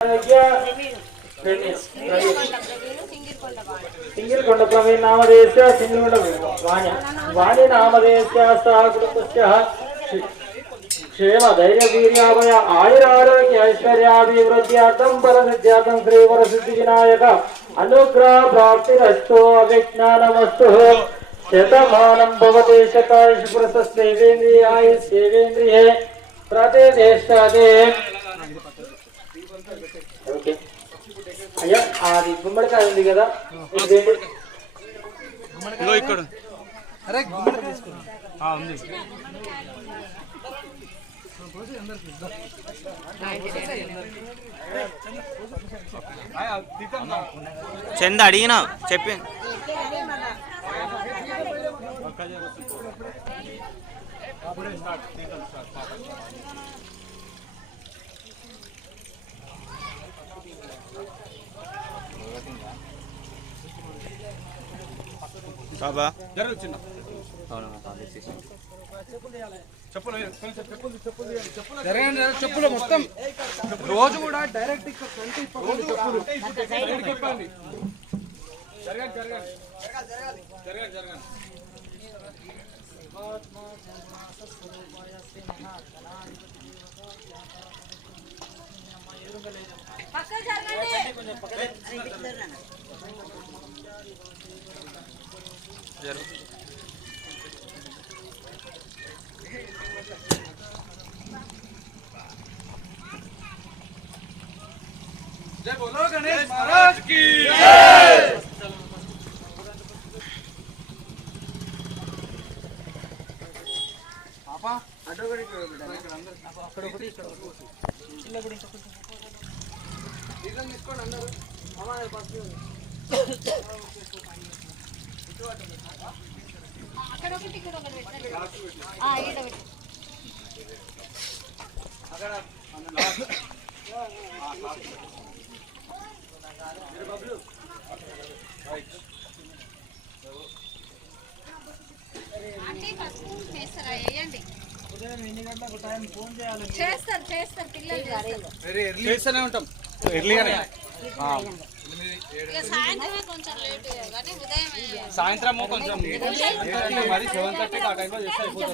Single कोंड Praveen नामधेयस्य single कोंड वाणी नामधेयस्य सहकुटुंबस्य क्षेम धैर्य वीर्याभय आयुरारोग्य ऐश्वर्याभिवृद्ध्यार्थं परसिद्ध्यार्थं श्रीवरसिद्धि विनायक अनुग्रह प्राप्तिरस्तु अविज्ञानमस्तु शतमानं भवते शतायुष प्रशस्तेन्द्रिये प्रतिष्ठते ఓకే అయ్యా అది గుమ్మడికాయ ఉంది కదా ఇంకో ఇక్కడ అరే గుమ్మడికాయ తీసుకో ఉంది చంద అడిగినా చెప్పి బాబా జరుగుతున్నా చెప్పులు మొత్తం రోజు కూడా డైరెక్ట్ చెప్పండి जय बोलो गणेश महाराज की जय। पापा अडोगड़ी अక్కడ ఒకటి చిన్న గుడి ఇదం తీసుకోండి అందరూ అమ్మాయి ఫస్ట్ అక్కడ ఒకటి ఇక్కడ ఒకటి పెట్టండి ఆ ఈడ పెట్టు అక్కడ లాస్ట్ చేస్తూనే ఉంటాం ఎర్లీగానే సాయంత్రం కొంచెం మరి 7:30 ఆ టైంలో చేస్తే అయిపోతుంది.